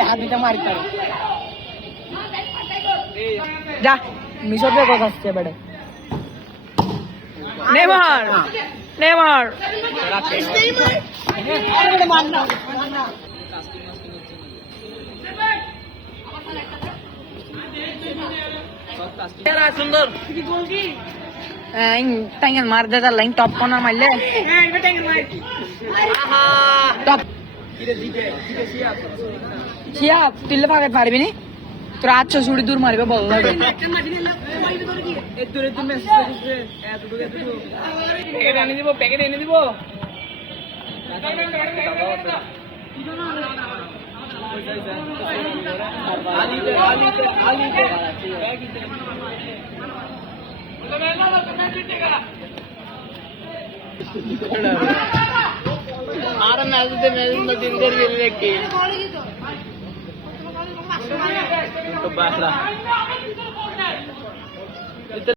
হাত দিতে মারিতে যা মিশরে কথা আসছে বেড়ে নেমার নেমার মারনা সুন্দর টাইগার মার দে লাইন টপ কোনা মারলে টপ শিয়া তুললে পাবে পারবি নি তোর আচ্ছা ছুটি দূর মারবে বল লাগবে প্যাকেট এনে দিব আর ম্যাচে দিন করে